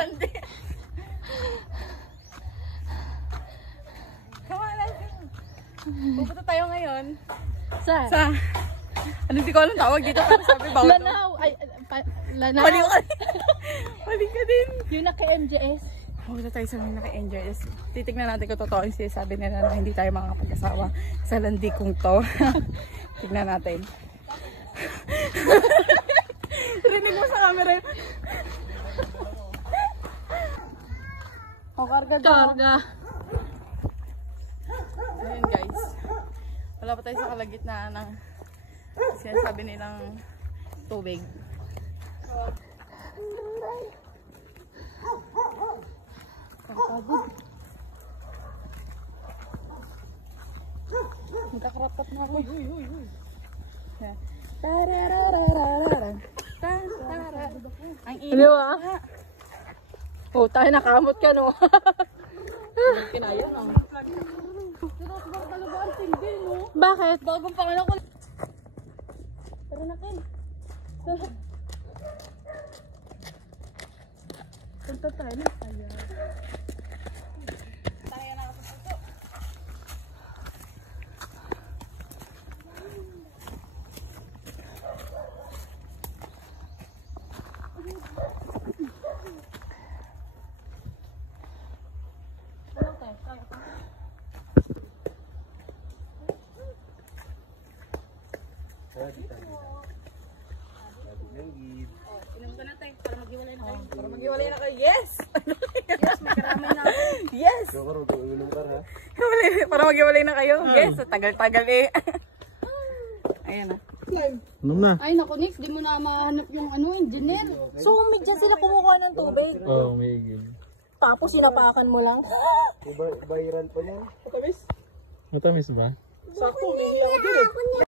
landi. Come on, let's go. Pupunta tayo ngayon. Sa ano, di ko alam tawag dito pero sabi bawal. Lanaw. Ay, Lanaw. Mali ka. Mali ka din. Yung naka-MJS. Pupunta tayo sa mga naka-enjoy. Titignan natin kung totoo yung sinasabi nila na hindi tayo makakapag-asawa sa landi kong to. Tignan natin. Rinig mo sa camera yun. O, karga daw. Karga. Ayan guys. Wala pa tayo sa kalagitnaan ng sinasabi nilang tubig. Magkakarapap na ako. Ang init. Ano ah? Oh, tayo nakamot ka no. Kinaya na. Bakit? Bagong pangalan ko. Tara na kin. Punta tayo na. Ayan. Tayo na ako sa puso. Inom ka na tayo para maghiwalay na kayo. Para maghiwalay na kayo. Yes! Yes, may karamay na ako. Yes! Para maghiwalay na kayo. Yes, tagal-tagal eh. Ayan na. Inom na. Ay naku Nix, di mo na mahanap yung engineer. So, medyo sila kumukuha ng tubig. Oo, may igil. Tapos, sinapakan mo lang. Matamis ba? Sakto, hindi ako din eh.